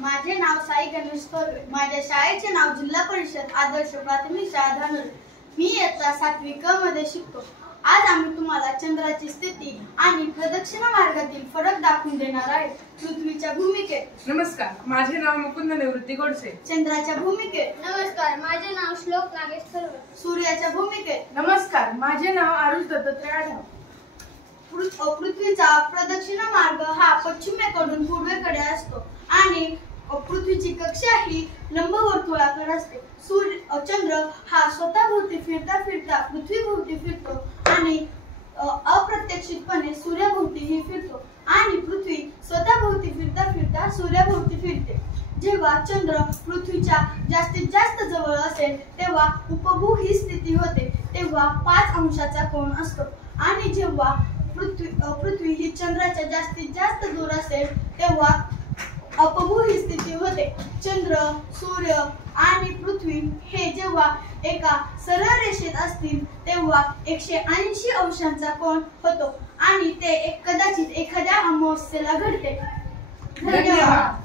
माझे नाव साई गणेश थोरवे. माझ्या शाळेचे नाव जिल्हा परिषद आदर्श प्राथमिक शाळा धानोरी. मी इयत्ता 7वी क मध्ये शिकतो. आज आम्ही तुम्हाला चंद्राची स्थिती आणि प्रदक्षिणा मार्गातील फरक दाखवून देणार आहे. पृथ्वीच्या भूमिकेत. नमस्कार, माझे नाव मुकुंद निवृत्ती गोडसे. चंद्राच्या भूमिकेत. नमस्कार, माझे नाव श्लोक नागेश थोरवे. सूर्याच्या भूमिकेत. नमस्कार, माझे नाव आरुष दत्तात्रय आढाव. पृथ्वीचा प्रदक्षिणा मार्ग हा पश्चिमेकडून पूर्वेकडे असतो आणि पृथ्वीची कक्षा ही लंबवर्तुळाकार असते. चंद्र हा स्वतःभोवती फिरता फिरता पृथ्वीभोवती फिरतो आणि अप्रत्यक्षितपणे सूर्याभोवतीही फिरतो आणि पृथ्वी स्वतःभोवती फिरता फिरता सूर्याभोवती फिरते. जेव्हा चंद्र पृथ्वीच्या जास्तीत जास्त जवळ असेल तेव्हा उपभू ही स्थिती होते, तेव्हा 5 अंशाचा कोन असतो. आणि जेव्हा पृथ्वी ही चंद्राच्या जास्तीत जास्त दूर असेल तेव्हा अपभू ही स्थिती होते. चंद्र, सूर्य आणि पृथ्वी हे जेव्हा एका सरळ रेषेत असतील तेव्हा 180 अंशांचा कोन होतो आणि ते कदाचित एखाद्या अमावास्येला घडते. धन्यवाद.